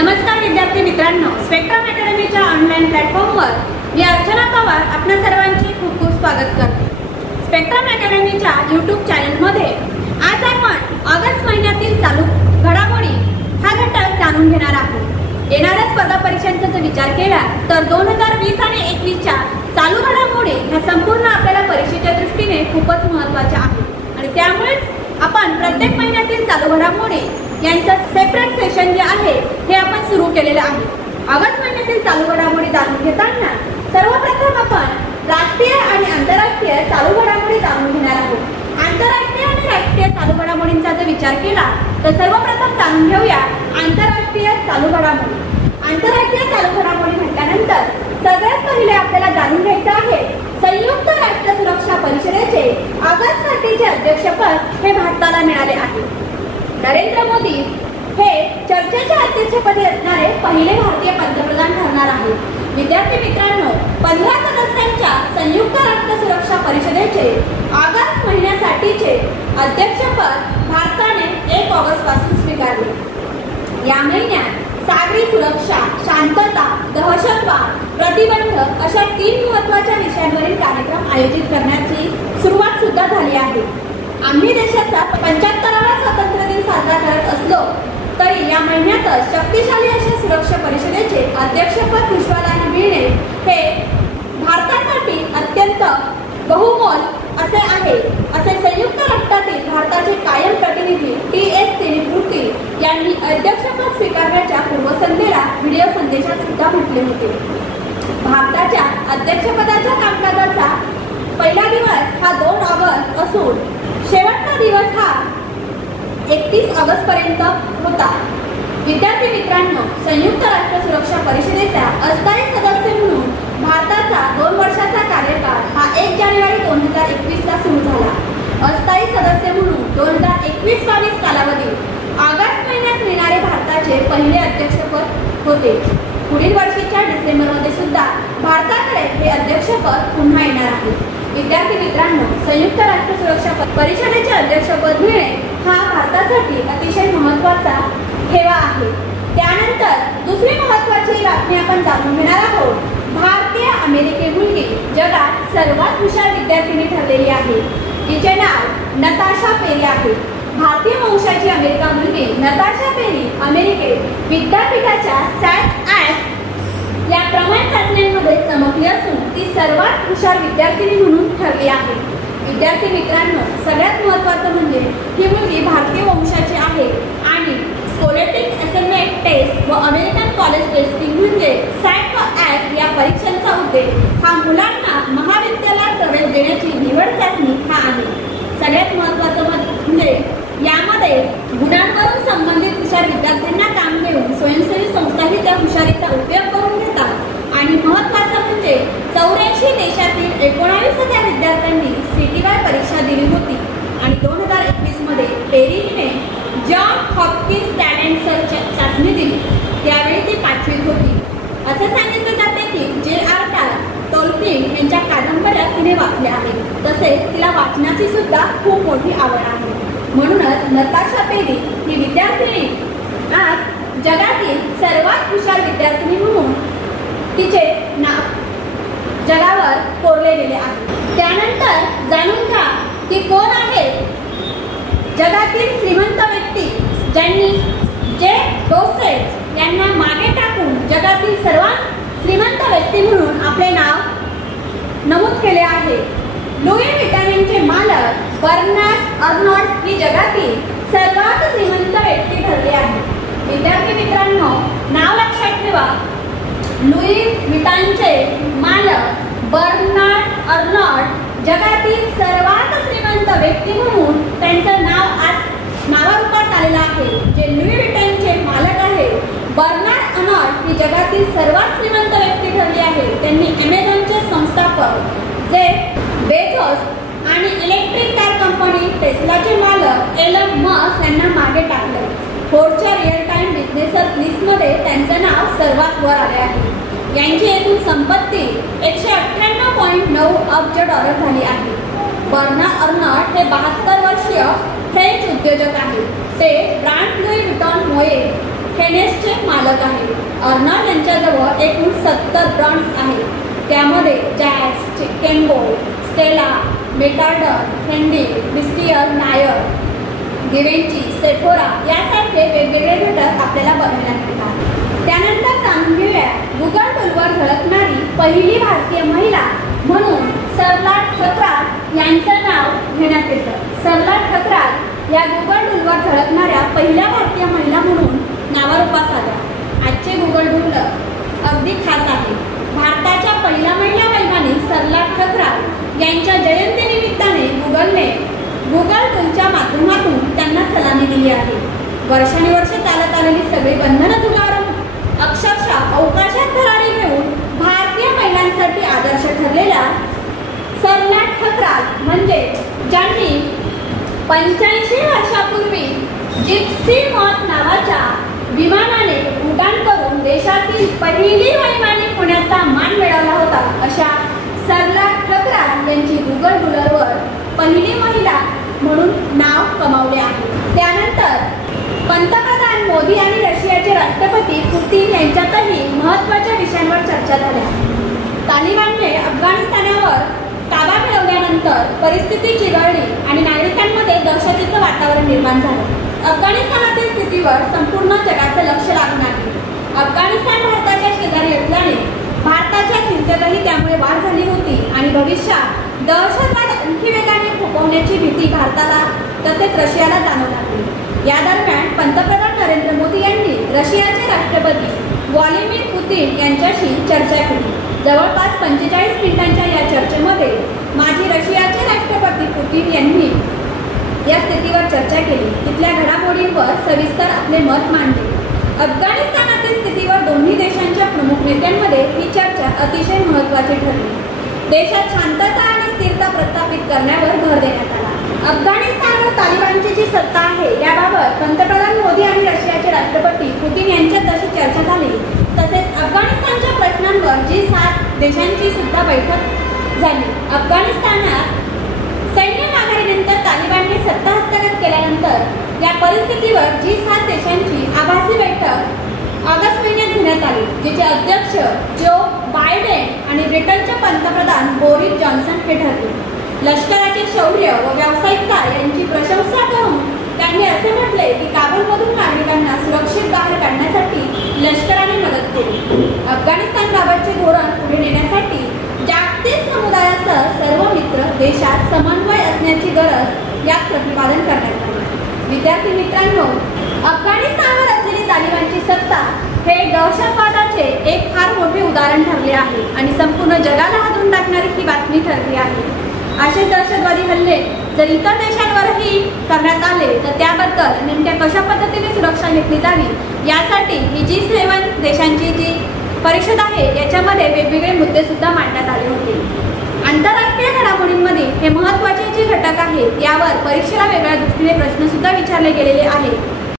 नमस्कार विद्यार्थी मित्रांनो, स्पेक्ट्रम अकॅडमीच्या ऑनलाईन प्लॅटफॉर्मवर मी अर्चना पवार आपणा सर्वांचे खूप खूप स्वागत करते। स्पेक्ट्रम अकॅडमीच्या YouTube चॅनलमध्ये आज आपण ऑगस्ट महिन्यातील चालू घडामोडी हा घटक जाणून घेणार आहोत। येणाऱ्या स्पर्धा परीक्षांचा जर विचार केला तर 2020 आणि 21 च्या चालू घडामोडी ह्या संपूर्ण आपल्याला परीक्षेच्या दृष्टीने खूपच महत्त्वाच्या आहेत आणि त्यामुळेच आपण प्रत्येक महिन्यातील चालू घडामोडी यांचं सेपरेट सेशन जे आहे हे आपण सुरू केलेलं आहे। ऑगस्ट महिन्यातील चालू घडामोडी जाणून घेताना सर्वप्रथम आपण राष्ट्रीय आणि आंतरराष्ट्रीय चालू घडामोडी जाणून घेणार आहोत। आंतरराष्ट्रीय आणि राष्ट्रीय चालू घडामोडींचा जर विचार केला तर सर्वप्रथम जाणून घेऊया आंतरराष्ट्रीय चालू घडामोडी। आंतरराष्ट्रीय चालू घडामोडी म्हटल्यानंतर सगळ्यात पहिले आपल्याला जाणून घ्यायचं आहे संयुक्त राष्ट्र सुरक्षा परिषदेचे ऑगस्टसाठीचे अध्यक्षपद हे भारताला मिळाले आहे। नरेंद्र मोदी हे चर्चेच्या अध्यक्षपदी असणारे पहिले भारतीय पंतप्रधान ठरणार आहेत। विद्यार्थी मित्रांनो, 15 सदस्यांच्या संयुक्त राष्ट्र सुरक्षा परिषदेचे ऑगस्ट महिन्यासाठीचे अध्यक्षपद भारताने 1 ऑगस्ट पासून स्वीकारले। या महिन्यात सागरी सुरक्षा, शांतता, दहशतवाद प्रतिबंध अशा 3 महत्त्वाच्या विषयांवरील कार्यक्रम आयोजित करण्याची सुरुवात सुद्धा झाली आहे। आम्ही देशाचा 75वा स्वातंत्र्य दिन साजरा करत असलो तरी या महिन्यातच शक्तिशाली अशा सुरक्षा परिषदेचे अध्यक्षपद विश्वाला मिळणे हे भारतासाठी अत्यंत बहुमोल असे आहे, असे संयुक्त राष्ट्रातील भारताचे कायम प्रतिनिधी TS त्रिपुटी यांनी अध्यक्षपद स्वीकारण्याच्या पूर्वसंध्येला व्हिडिओ संदेशात सुद्धा म्हटले होते। भारताच्या अध्यक्षपदाच्या कामकाजाचा पहिला दिवस हा 2 ऑगस्ट असून शेवटचा दिवस हा 31 ऑगस्ट पर्यंत होता। विद्यार्थी मित्रांनो, संयुक्त राष्ट्र सुरक्षा परिषदेचा अस्थायी सदस्य म्हणून भारताचा 2 वर्षाचा कार्यकाळ हा 1 जानेवारी 2021 ला सुरू झाला। अस्थायी सदस्य म्हणून 2021-22 कालावधी ऑगस्ट महिन्यात मिळणारे भारताचे पहिले अध्यक्षपद होते। पुढील वर्षीच्या डिसेंबरमध्ये सुद्धा भारताकडे हे अध्यक्षपद पुन्हा येणार आहे। विद्यार्थी मित्रांनो, संयुक्त राष्ट्र सुरक्षा परिषदेचे अध्यक्षपद मिळणे हा भारतासाठी अतिशय महत्त्वाचा ठेवा आहे। त्यानंतर दुसरी महत्त्वाची बातमी आपण जाणून घेणार आहोत। भारतीय अमेरिकी मुलगी जगात सर्वात हुशार विद्यार्थिनी ठरलेली आहे। तिचे नाव नताशा पेरी आहे। भारतीय वंशाची अमेरिका मुलगी नताशा पेरी अमेरिकेत विद्यापीठाच्या SAT या प्रमाण चाचण्यांमध्ये चमकली असून ती सर्वात हुशार विद्यार्थिनी म्हणून ठरली आहे। विद्यार्थी मित्रांनो, सगळ्यात महत्त्वाचं म्हणजे ही मुलगी भारतीय वंशाची आहे आणि स्कोलेटिक असेसमेंट टेस्ट व अमेरिकन कॉलेज टेस्टिंग म्हणजे SAT व ACT या परीक्षांचा उद्देश हा मुलांना महाविद्यालयात प्रवेश देण्याची निवड चाचणी हा आहे। सगळ्यात महत्त्वाचं म्हणजे यामध्ये गुणांवरून संबंधित हुशार विद्यार्थ्यांना काम देऊन स्वयंसेवी संस्थाही त्या हुशारीचा उपयोग करून घेतात आणि महत्त्वाचं म्हणजे 84 देशातील 19,000 विद्यार्थ्यांनी CTY परीक्षा दिली होती आणि 2021 मध्ये पेरी हिने जॉन हॉपकिन्स टॅलेंट सर्च चाचणी दिली। त्यावेळी ती 5वीत होती। असे सांगितले जाते की J.R. टोल्किन यांच्या कादंबऱ्या तिने वाचल्या आहेत। तसेच तिला वाचनाची सुद्धा खूप मोठी आवड आहे। म्हणूनच नताशा पेरी ही विद्यार्थिनी आज जगातील सर्वात हुशार विद्यार्थिनी म्हणून तिचे नाव जगावर कोरले गेले आहे। त्यानंतर जाणून घ्या की कोण आहे जगातील श्रीमंत व्यक्ती ज्यांनी जेफ बेझोस यांना मागे टाकून जगातील सर्वात श्रीमंत व्यक्ती म्हणून आपले नाव नमूद केले आहे। लुई व्हिटॉनचे मालक बर्नार्ड अर्नॉल्ड ही जगातील सर्वात श्रीमंत व्यक्ती ठरले आहे। विद्यार्थी मित्रांनो, नाव लक्षात ठेवा, लुई व्हिटॉनचे मालक बर्नार्ड अर्नॉल्ड जगातील सर्वात श्रीमंत व्यक्ती म्हणून त्यांचं नाव आज नावारूपात आलेलं आहे। जे लुई व्हिटॉनचे मालक आहे बर्नार्ड अर्नॉल्ड ही जगातील सर्वात श्रीमंत व्यक्ती ठरली आहे। त्यांनी Amazonचे संस्थापक जेफ बेझोस आणि इलेक्ट्रिक कार कंपनी टेस्लाचे मालक एलन मस्क यांना मागे टाकले। फोर्ब्सच्या रिअल टाइम बिझनेस लिस्टमध्ये त्यांचं नाव सर्वात वर आले आहे। यांची एकूण संपत्ती 198.9 अब्ज डॉलर झाली आहे। बर्नार्ड अर्नॉल्ड हे 72 वर्षीय फ्रेंच उद्योजक आहेत। ते ब्रांड लुई व्हिटॉन मोये हेनेसचे मालक आहेत। अर्नॉल्ड यांच्याजवळ एकूण 70 ब्रँड्स आहेत। त्यामध्ये जॅक्स, केम्बो, स्टेला, मेटार्डन, फेंडी, क्रिस्टियन नायर, गिवेंची, सेफोरा यासारखे वेगवेगळे घटक आपल्याला बनवण्यात येतात। त्यानंतर जाणून घेऊया गुगल टूलवर झळकणारी पहिली भारतीय महिला म्हणून सरला ठकराल यांचं नाव घेण्यात येतं। सरला ठकराल या गुगल टूलवर झळकणाऱ्या पहिल्या भारतीय महिला म्हणून नावारूपास आल्या। आजचे गुगल टूल अगदी खास आहे। भारताच्या पहिल्या महिला वैमानिक सरला ठकराल यांच्या जयंतीनिमित्ताने गुगलने गुगल टूलच्या माध्यमातून त्यांना सलामी दिली आहे। वर्षानुवर्षे चालत आलेली सगळी बंधनं झुगारून अक्षरशः अवकाशात भरारी घेऊन भारतीय महिलांसाठी आदर्श ठरलेल्या सरला ठकराल म्हणजे ज्यांनी 85 वर्षापूर्वी जिप्सी मॉथ नावाच्या विमानाने उड्डाण करून देशातील पहिली वैमानिक होण्याचा मान मिळवला होता, अशा सरला ठकराल यांची गुगल टूलवर पहिली महिला म्हणून नाव कमावले आहे। त्यानंतर पंतप्रधान मोदी आणि रशियाचे राष्ट्रपती पुतिन यांच्यातही महत्त्वाच्या विषयांवर चर्चा झाल्या। तालिबानने अफगाणिस्तानावर ताबा मिळवल्यानंतर परिस्थिती चिघळली आणि नागरिकांमध्ये दहशतीचं वातावरण निर्माण झालं। अफगाणिस्तानातील स्थितीवर संपूर्ण जगाचं लक्ष लागून आहे। अफगाणिस्तान भारताच्या शेजारी असल्याने भारताच्या चिंतेतही त्यामुळे वाढ झाली होती आणि भविष्यात दहशतवाद आणखी वेगाने फोफवण्याची भीती भारताला तसेच रशियाला जाणवू लागली। या दरम्यान पंतप्रधान नरेंद्र मोदी यांनी रशियाचे राष्ट्रपती व्लादिमीर पुतिन यांच्याशी चर्चा केली। जवळपास 45 मिनिटांच्या या चर्चेमध्ये माजी रशियाचे राष्ट्रपती पुतिन यांनी या स्थितीवर चर्चा केली। तिथल्या घडामोडींवर सविस्तर आपले मत मांडले। अफगाणिस्तानातील स्थितीवर दोन्ही देशांच्या प्रमुख नेत्यांमध्ये ही चर्चा अतिशय महत्त्वाची ठरली। देशात शांतता आणि स्थिरता प्रस्थापित करण्यावर भर देण्यात आला। अफगाणिस्तानवर तालिबानची जी सत्ता आहे याबाबत पंतप्रधान मोदी आणि रशियाचे राष्ट्रपती पुतिन यांच्यात जशी चर्चा झाली, तसेच अफगाणिस्तानच्या प्रश्नांवर G7 देशांची सुद्धा बैठक झाली। अफगाणिस्तानात सैन्य माघारीनंतर तालिबानने सत्ता हस्तगत केल्यानंतर या परिस्थितीवर G7 देशांची आभासी बैठक ऑगस्ट महिन्यात घेण्यात आली, जिचे अध्यक्ष जो बायडेन आणि ब्रिटनचे पंतप्रधान बोरिस जॉन्सन हे ठरले। लष्कराचे शौर्य व व्यावसायिकता यांची प्रशंसा करून त्यांनी असे म्हटले की काबूलमधून नागरिकांना सुरक्षित बाहेर काढण्यासाठी लष्कराने मदत केली। अफगाणिस्तानबाबतचे धोरण पुढे नेण्यासाठी जागतिक समुदायासह सर्व मित्र देशात समन्वय असण्याची गरज यात प्रतिपादन करण्यात आली। विद्यार्थी मित्रांनो, अफगाणिस्तानवर असलेली तालिबानची सत्ता हे दहशतवादाचे एक फार मोठे उदाहरण ठरले आहे आणि संपूर्ण जगाला हादरून टाकणारी ही बातमी ठरली आहे। असे दहशतवादी हल्ले जर इतर देशांवरही करण्यात आले तर त्याबद्दल नेमक्या कशा पद्धतीने सुरक्षा घेतली जावी यासाठी ही G7 देशांची जी परिषद आहे याच्यामध्ये वेगवेगळे मुद्दे सुद्धा मांडण्यात आले होते। आंतरराष्ट्रीय घडामोडींमध्ये हे महत्त्वाचे जे घटक आहेत यावर परीक्षेला वेगळ्या दृष्टीने प्रश्न सुद्धा विचारले गेलेले आहेत।